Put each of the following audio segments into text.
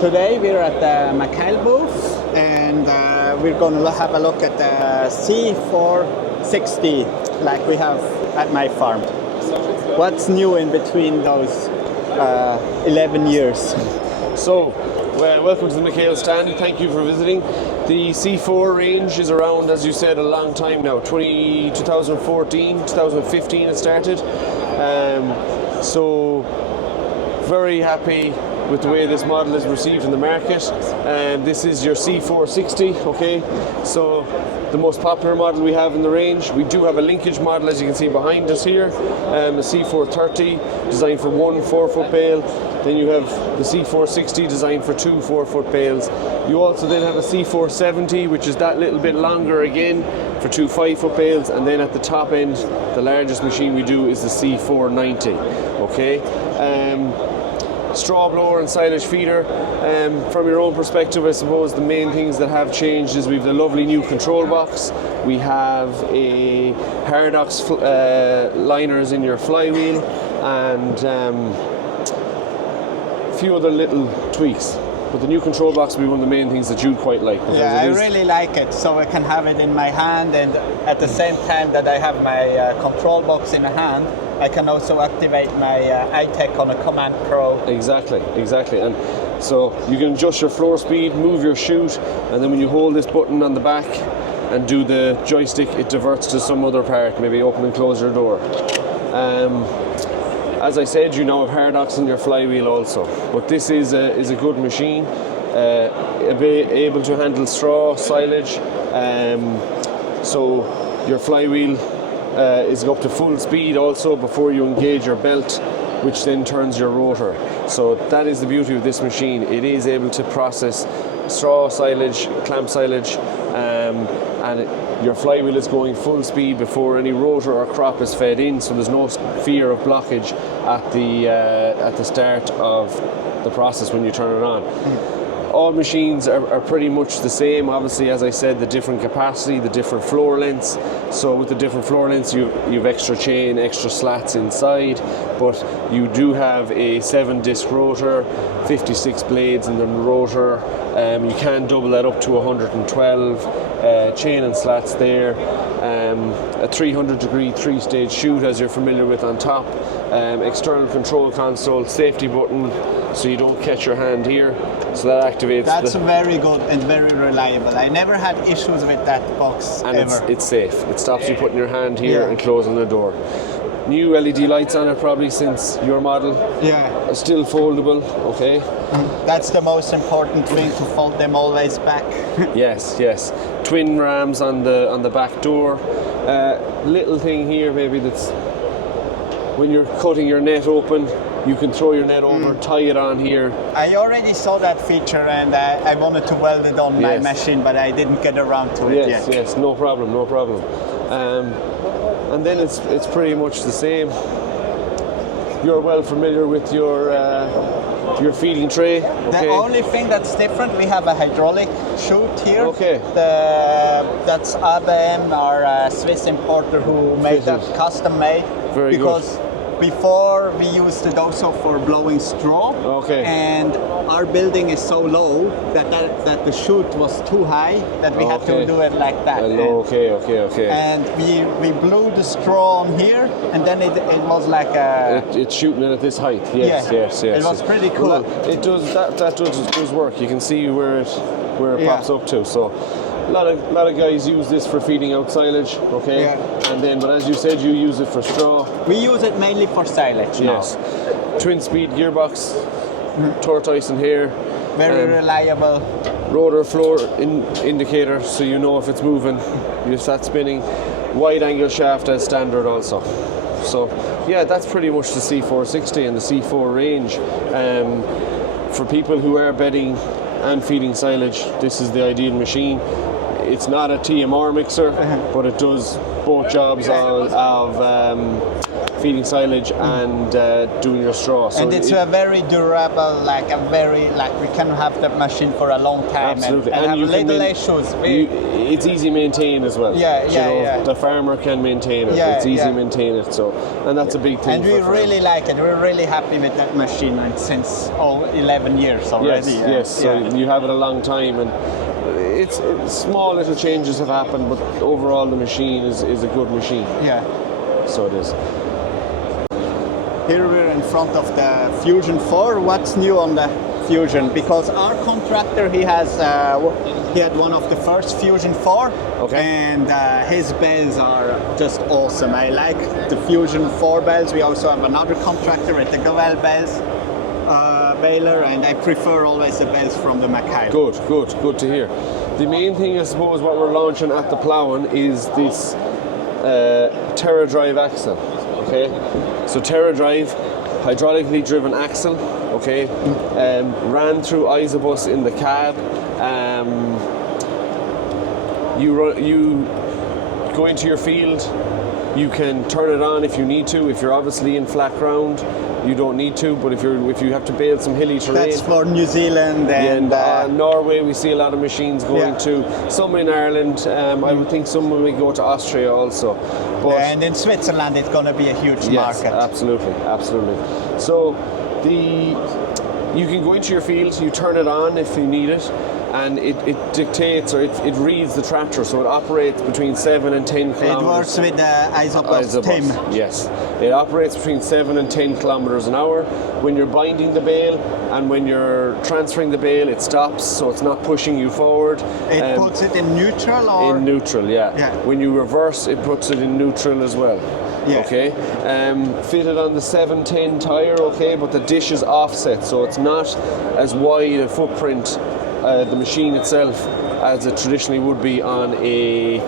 Today we're at the McHale booth, and we're going to have a look at the C460 like we have at my farm. What's new in between those 11 years? So, welcome to the McHale stand. Thank you for visiting. The C4 range is around, as you said, a long time now. 2014, 2015 it started. So, very happy with the way this model is received in the market. This is your C460, okay? So the most popular model we have in the range. We do have a linkage model, as you can see behind us here, a C430 designed for one 4-foot bale. Then you have the C460 designed for two 4-foot bales. You also then have a C470, which is that little bit longer again for two 5-foot bales. And then at the top end, the largest machine we do is the C490, okay? Straw blower and silage feeder. From your own perspective, I suppose the main things that have changed is we've the lovely new control box. We have a paradox liners in your flywheel, and a few other little tweaks. But the new control box will be one of the main things that you'd quite like. Yeah, I really like it, so I can have it in my hand, and at the same time that I have my control box in my hand, I can also activate my iTech on a Command Pro. Exactly. And so you can adjust your floor speed, move your chute, and then when you hold this button on the back and do the joystick, it diverts to some other part, maybe open and close your door. As I said, you now have paradox in your flywheel also, but this is a good machine, able to handle straw, silage, so your flywheel is up to full speed also before you engage your belt, which then turns your rotor. So that is the beauty of this machine. It is able to process straw, silage, clamp silage, and your flywheel is going full speed before any rotor or crop is fed in, so there's no fear of blockage at the start of the process when you turn it on. All machines are pretty much the same. Obviously, as I said, the different capacity, the different floor lengths. So with the different floor lengths, you've extra chain, extra slats inside, but you do have a 7-disc rotor, 56 blades in the rotor. You can double that up to 112 chain and slats there. A 300-degree 3-stage chute, as you're familiar with, on top. External control console, safety button, so you don't catch your hand here. So that activates. That's very good and very reliable. I never had issues with that box and ever. It's safe. It stops you putting your hand here and closing the door. New LED lights on it probably since your model. Yeah. Still foldable, okay. That's the most important thing, to fold them always back. Yes. Twin rams on the back door. Little thing here maybe that's when you're cutting your net open, you can throw your net over, tie it on here. I already saw that feature, and I wanted to weld it on my machine, but I didn't get around to it yet. Yes, no problem. And then it's pretty much the same. You're well familiar with your feeding tray. Okay. The only thing that's different, we have a hydraulic chute here. Okay. That's ABM, our Swiss importer, who made that custom made. Very because good. Before we used it also for blowing straw. Okay. And our building is so low that the chute was too high that we had to do it like that. Okay. And we blew the straw on here, and then it was like a... It's shooting it at this height. Yes. It was pretty cool. Well, it does that does work. You can see where it pops up to. So a lot of guys use this for feeding out silage, okay? Yeah. And then, but as you said, you use it for straw. We use it mainly for silage now. Yes. Twin-speed gearbox, tortoise in here. Very reliable. Rotor floor indicator, so you know if it's moving. You start spinning. Wide-angle shaft as standard also. So, yeah, that's pretty much the C460 and the C4 range. For people who are bedding and feeding silage, this is the ideal machine. It's not a TMR mixer, but it does both jobs of feeding silage and doing your straw. So and it's a very durable, like we can have the machine for a long time. Absolutely. And have you little issues. It's easy maintained as well. Yeah. The farmer can maintain it. It's easy to maintain it. So, and that's a big thing. And we really like it. We're really happy with that machine, and since 11 years already. Yes. So you have it a long time, and it's small little changes have happened, but overall the machine is a good machine. Yeah. So it is. Here we're in front of the Fusion 4. What's new on the Fusion? Because our contractor, he had one of the first Fusion 4, and his bells are just awesome. I like the Fusion 4 bells. We also have another contractor with the Govel bells, baler, and I prefer always the bells from the McHale. Good to hear. The main thing, I suppose, what we're launching at the ploughing is this Terra Drive axle. Okay, so Terra Drive, hydraulically driven axle. Okay, ran through Isobus in the cab. You go into your field. You can turn it on if you need to. If you're obviously in flat ground, you don't need to. But if you have to bale some hilly terrain, that's for New Zealand and Norway. We see a lot of machines going to. Some in Ireland. I would think some will go to Austria also. But and in Switzerland, it's going to be a huge market. Absolutely. So you can go into your field. You turn it on if you need it. And it dictates, or it reads the tractor, so it operates between 7 and 10 kilometers. It works with the Isobus TIM. Yes, it operates between 7 and 10 kilometers an hour. When you're binding the bale and when you're transferring the bale, it stops, so it's not pushing you forward. It puts it in neutral, or? In neutral, yeah. When you reverse, it puts it in neutral as well. Yeah. Okay, fitted on the 710 tyre, okay, but the dish is offset, so it's not as wide a footprint, the machine itself, as it traditionally would be on a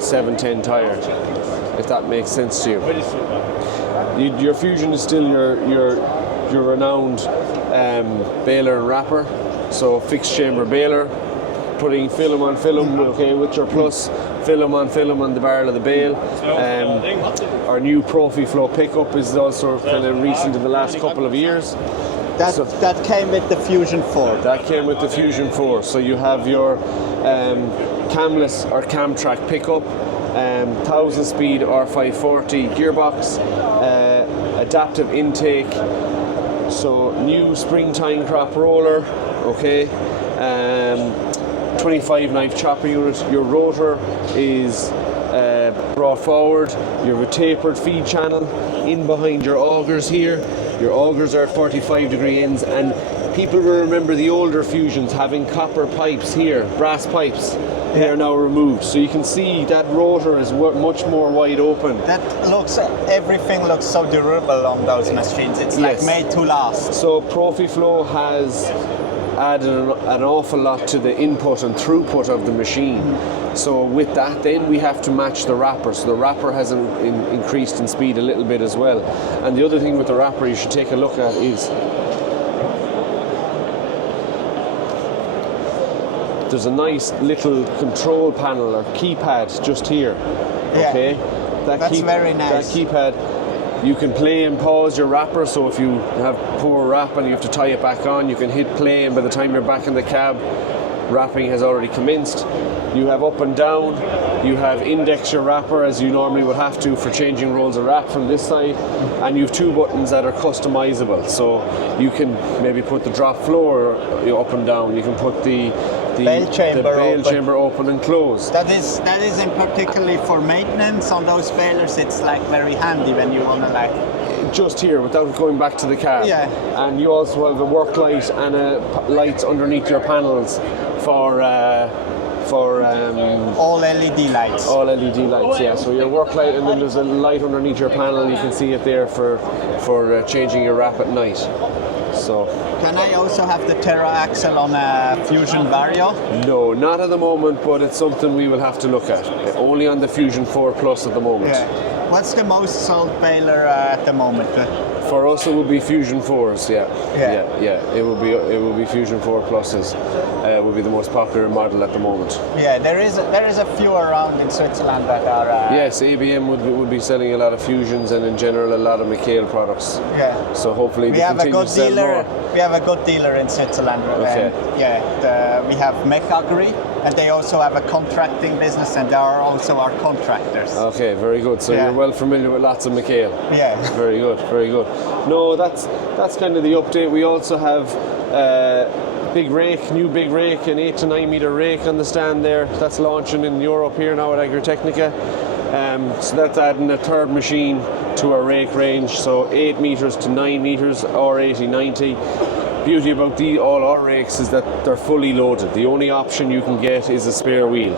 710 tyre, if that makes sense to you. Your Fusion is still your renowned baler and wrapper, so fixed chamber baler, putting film on film, okay, with your plus, film on the barrel of the bale. Our new ProfiFlow pickup is also kind of recent in the last couple of years. That came with the Fusion 4. That came with the Fusion 4. So you have your camless or cam track pickup, 1000 speed R540 gearbox, adaptive intake, so new springtime crop roller, okay, 25 knife chopper unit. Your rotor is brought forward. You have a tapered feed channel in behind your augers here. Your augers are 45-degree ends, and people will remember the older Fusions having copper pipes here, brass pipes. They are now removed, so you can see that rotor is much more wide open. Everything looks so durable on those machines. It's like made to last. So ProfiFlow has added an awful lot to the input and throughput of the machine. So with that, then we have to match the wrapper. So the wrapper has increased in speed a little bit as well. And the other thing with the wrapper you should take a look at is there's a nice little control panel or keypad just here. Okay, that's very nice. That keypad, you can play and pause your wrapper. So if you have poor wrap and you have to tie it back on, you can hit play, and by the time you're back in the cab, wrapping has already commenced. You have up and down, you have index your wrapper as you normally would have to for changing rolls of wrap from this side, and you have two buttons that are customizable, so you can maybe put the drop floor up and down, you can put the bail chamber open and close. That is in particularly for maintenance on those balers. It's like very handy when you want to just here without going back to the cab. And you also have a work light and lights underneath your panels for all LED lights. All LED lights, yeah. So your work light, and then there's a light underneath your panel. You can see it there for changing your wrap at night. So. Can I also have the Terra axle on a Fusion Vario? No, not at the moment, but it's something we will have to look at. Only on the Fusion 4 Plus at the moment. What's the most sold baler at the moment? For us, it would be Fusion 4s. Yeah. It would be Fusion 4 Pluses. Would be the most popular model at the moment. Yeah, there is a few around in Switzerland that are. Yes, ABM would be selling a lot of Fusions and in general a lot of McHale products. Yeah. So hopefully we have a good sell dealer. more. We have a good dealer in Switzerland. Okay. And, we have McAgri, and they also have a contracting business, and they are also our contractors. Okay, very good. So you're well familiar with lots of McHale. Yeah. Very good, very good. No, that's kind of the update. We also have new big rake, an 8 to 9 meter rake on the stand there. That's launching in Europe here now at AGRITECHNICA. So that's adding a third machine to our rake range. So 8 meters to 9 meters or 80, 90. Beauty about all our rakes is that they're fully loaded. The only option you can get is a spare wheel.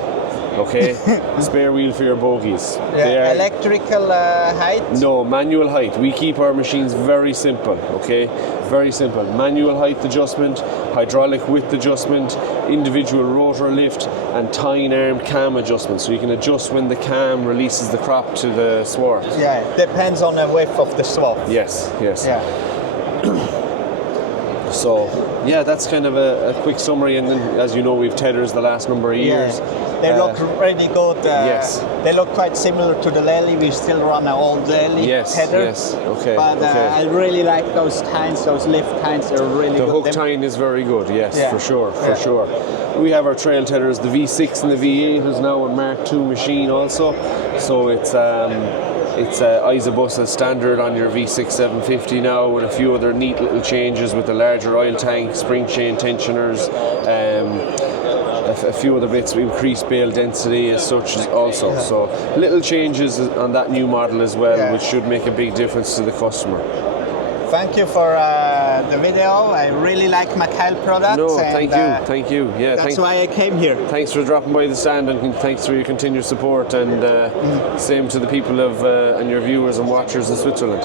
Okay, spare wheel for your bogies. Yeah. Electrical height? No, manual height. We keep our machines very simple. Okay, very simple. Manual height adjustment, hydraulic width adjustment, individual rotor lift, and tying arm cam adjustment. So you can adjust when the cam releases the crop to the sward. Yeah, depends on the width of the swath. Yes. Yeah. So, yeah, that's kind of a quick summary, and then, as you know, we've tethers the last number of years. They look really good. Yes. They look quite similar to the Lely. We still run an old Lely tether. Yes, okay. But I really like those tines, those lift tines. They're really good. The hook Them- tine is very good, yes, Yeah. for sure. Yeah. We have our trail tethers, the V6 and the V8 is now a Mark II machine also. So it's Isabus as standard on your V6 750 now, and a few other neat little changes with the larger oil tank, spring chain tensioners, a few other bits, increased bale density as such also. So little changes on that new model as well, which should make a big difference to the customer. Thank you for the video. I really like McHale products. No, and, thank you. Yeah, that's why I came here. Thanks for dropping by the stand, and thanks for your continued support, and same to the people of and your viewers and watchers in Switzerland.